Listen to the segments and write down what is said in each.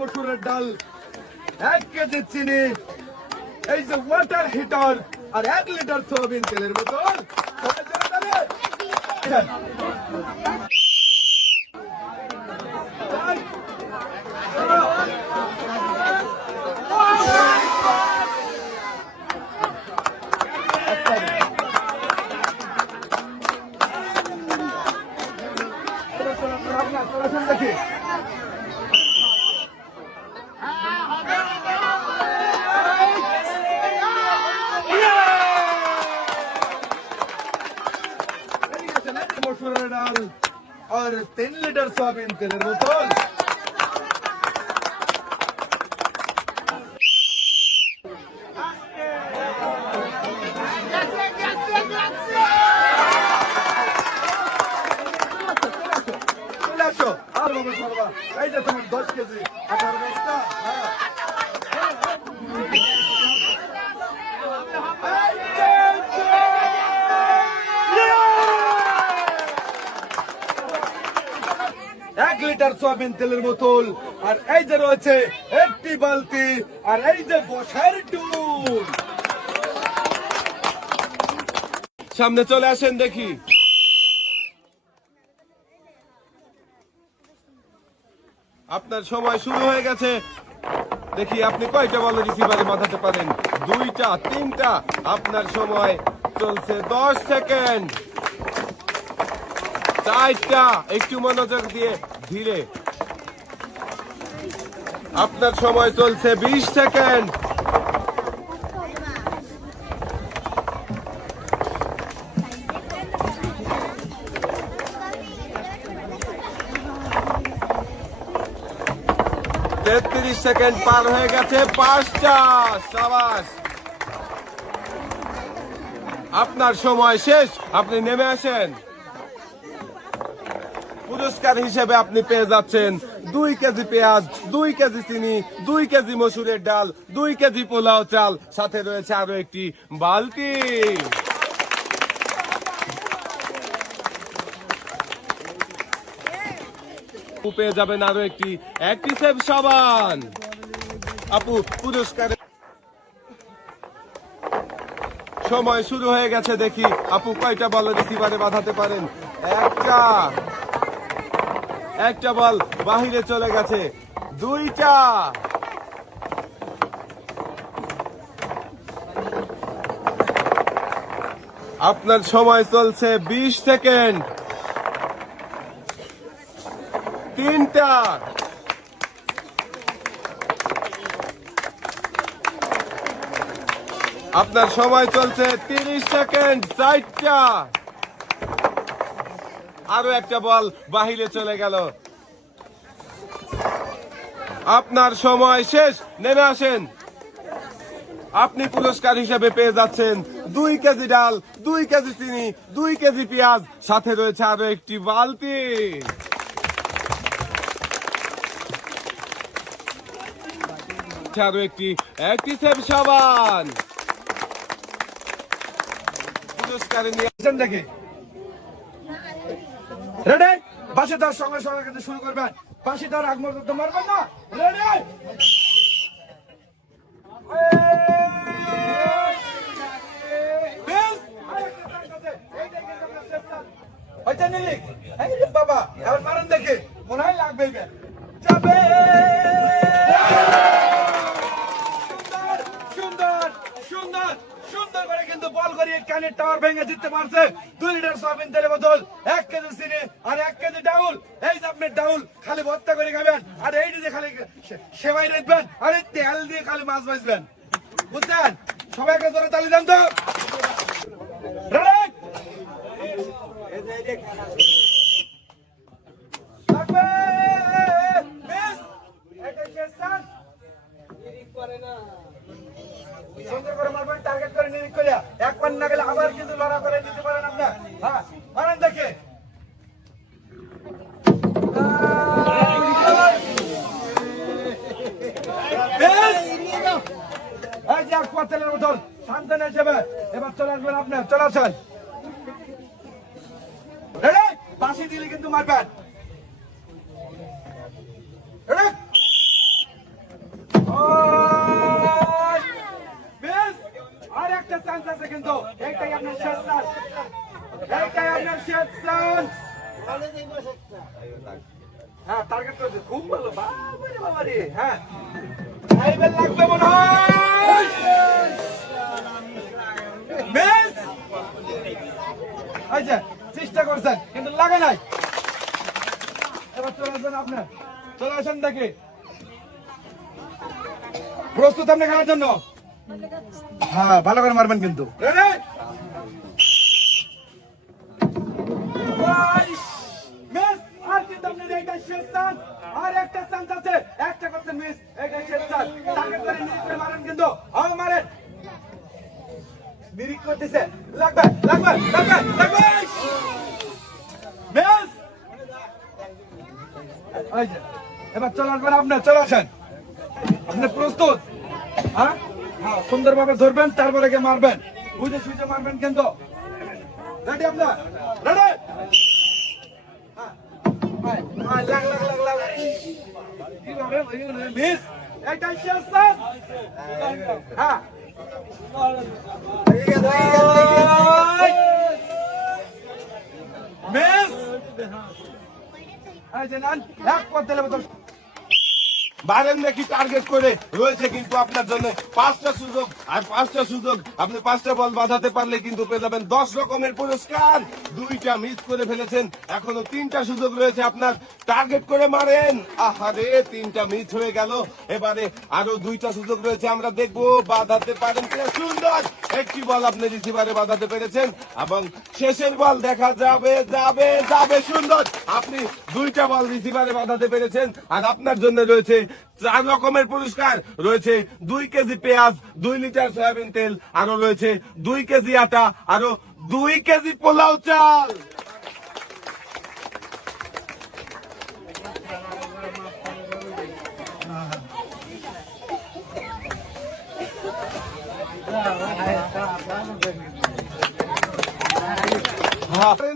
মসুরের ডাল, 1 কেজি চিনি, এই যে ওয়াটার হিটার আর 1 লিটার সয়াবিন তেলের বোতল। সবাই জোরে তালি। দেখি মসুরের ডাল আর 3 লিটার সয়াবিন তেলের বোতল। এই যে তোমার 10 কেজি 18 বস্তা। এক লিটার সয়াবিন তেলের বোতল আর এই যে রয়েছে একটি বালতি আর এই যে বসার টুল। সামনে চলে আসেন দেখি। আপনার সময় শুরু হয়ে গেছে। দেখি আপনি কয়টা বল রিসিভারে বাঁধাতে পারেন? 2টা, 3টা। আপনার সময় চলছে 10 সেকেন্ড। 4টা। একটু মনোযোগ দিয়ে ধীরে। আপনার সময় চলছে 20 সেকেন্ড। 33 সেকেন্ড পার হয়ে গেছে। 5টা। সাবাস। আপনার সময় শেষ। আপনি নেমে আসেন। পুরস্কার হিসেবে আপনি পেয়ে যাচ্ছেন 2 কেজি পেঁয়াজ, 2 কেজি চিনি, 2 কেজি মসুরের ডাল, 2 কেজি পোলাও চাল, সাথে রয়েছে আরো একটি বালতি। পেয়ে যাবেন আরো একটি অ্যাক্টিসেভ সাবান। আপু পুরস্কার সময় শুরু হয়ে গেছে। দেখি আপু কয়টা বল রিসিভারে বাঁধাতে পারেন? একটা বল বাহিরে চলে গেছে। 2টা। আপনার সময় চলছে 20 সেকেন্ড। 3টা। আপনার সময় চলছে 30 সেকেন্ড। 4টা। আরো একটা বল বাহিরে চলে গেল। আপনার সময় শেষ। নেমে আসেন। আপনি পুরস্কার হিসেবে পেয়ে যাচ্ছেন 2 কেজি ডাল, 2 কেজি চিনি, 2 কেজি পেঁয়াজ, সাথে রয়েছে আরো একটি বালতি। আরো একটি অ্যাক্টিসেভ সাবান। পুরস্কারে নিয়ে আসেন দেখি। রেডি? বাসে দেওয়ার সঙ্গে সঙ্গে কিন্তু শুরু করবেন। বাসে দেওয়ার আগ মুহূর্তে মারবেন না। রেডি? বাবা এবার মারেন দেখে মনে হয় লাগবে। যাবে। সুন্দর করে কিন্তু বল করিয়ে কানের টাওয়ার ভেঙে দিতে পারছে। 2 লিটার সয়াবিন তেলের বোতল, 1 কেজি চিনি আর 1 কেজি ডাউল। এই যে আপনি ডাউল খালি ভর্তা করে খাবেন আর এই যে খালি সেবাই রাখবেন আর এই তেল দিয়ে খালি মাছ ভাজবেন। বুঝছেন? সবাইকে ধরে তালি দেন তো। সুন্দর করে মারবেন, টার্গেট করে নিরিখ করে। 1 পান না গেলে আবার কিন্তু লড়া করে নিতে পারেন আপনার। হ্যাঁ মারেন দেখে। এই যে 1 পা তেলের বোতল সাবধানে যাবে। এবার চলে আসবেন আপনার। চলে আসেন। রেডি? বাঁশি দিলে কিন্তু মারবেন। রেডি? বেশ, আর একটা চান্স আছে কিন্তু এইটাই আপনার শেষ চান্স, এইটাই আপনার শেষ চান্স। হ্যাঁ টার্গেট করেছে, খুব ভালো, বাবারে বাবারে। হ্যাঁ এইবার লাগবে মনে হয়। বেশ, আচ্ছা চেষ্টা করছেন কিন্তু লাগে নাই। এবার চলে আসবেন, আপনার চলে আসেন, দেখে প্রস্তুত আপনি খেলার জন্য? হ্যাঁ ভালো করে মারবেন কিন্তু। আর কিন্তু আপনার এইটা শেষ চান্স, আর একটা চান্স আছে, একটা করছেন মিস, এইটা শেষ চান্স। টার্গেট করে নিরিখ করে মারেন কিন্তু, মারেন, নিরিখ করতেছে, লাগবে লাগবে লাগবে লাগবে। মিস, এবার চলে আসবেন, আপনার চলে আসেন, আপনি প্রস্তুত? হ্যাঁ হ্যাঁ সুন্দরভাবে ধরবেন, তারপরে গিয়ে মারবেন, বুঝে সুঝে মারবেন কিন্তু। রেডি আপনার? রেডি? মিস, এটাই শেষ চান্স। হ্যাঁ মিস, এই যে নেন, এক পথ দিলে বোতল। বারেন দেখি টার্গেট করে রয়েছে কিন্তু আপনার জন্য 5টা সুযোগ, আর 5টা সুযোগ আপনি 5টা বল বাঁধাতে পারলে কিন্তু পেয়ে যাবেন 10 রকমের পুরস্কার। 2টা মিস করে ফেলেছেন, এখনো 3টা সুযোগ রয়েছে আপনার, টার্গেট করে মারেন। আহারে 3টা মিস হয়ে গেল, এবারে আরো 2টা সুযোগ রয়েছে, আমরা দেখবো বাঁধাতে পারেন কিনা। সুন্দর একটি বল আপনি রিসিভারে বাঁধাতে পেরেছেন, এবং শেষের বল দেখা যাবে যাবে যাবে। সুন্দর, আপনি 2টা বল রিসিভারে বাঁধাতে পেরেছেন, আর আপনার জন্য রয়েছে 4 রকমের পুরস্কার। রয়েছে 2 কেজি পেঁয়াজ, 2 লিটার সয়াবিন তেল, আরো রয়েছে 2 কেজি আটা, আরো 2 কেজি পোলাও চাল।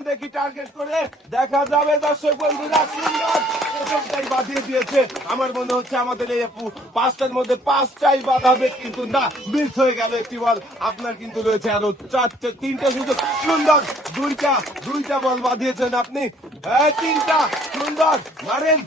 দেখি টার্গেট করে দেখা যাবে, দর্শক বন্ধুরা সুন্দর প্রথমটাই বাঁধিয়ে দিয়েছে। আমার মনে হচ্ছে আমাদের এই আপু 5টার মধ্যে 5টাই বাঁধাবে, কিন্তু না, মিস হয়ে গেল একটি বল। আপনার কিন্তু রয়েছে আরো 3টা সুযোগ। সুন্দর, দুইটা বল বাঁধিয়েছেন আপনি, 3টা। সুন্দর, মারেন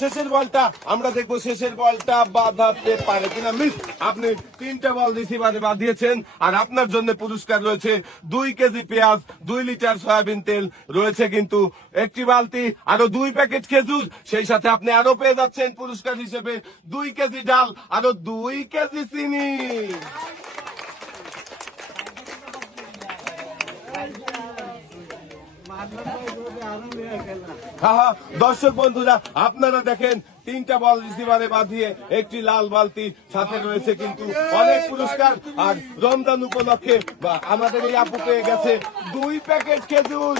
শেষের বলটা, আমরা দেখবো শেষের বলটা বাঁধাতে পারে কিনা। মিস, আপনি 3টা বল রিসিভারে বাঁধিয়েছেন, আর আপনার জন্য পুরস্কার রয়েছে 2 কেজি পেঁয়াজ, 2 লিটার সয়াবিন তেল, রয়েছে কিন্তু একটি বালতি, আরো 2 প্যাকেট খেজুর, সেই সাথে আপনি আরো পেয়ে যাচ্ছেন পুরস্কার হিসেবে 2 কেজি ডাল, আরো 2 কেজি চিনি। দর্শক বন্ধুরা আপনারা দেখেন, 3টা বল রিসিভারে বাঁধিয়ে একটি লাল বালতি, সাথে রয়েছে কিন্তু অনেক পুরস্কার। আর রমজান উপলক্ষে আমাদের এই আপু পেয়ে গেছে 2 প্যাকেট খেজুর।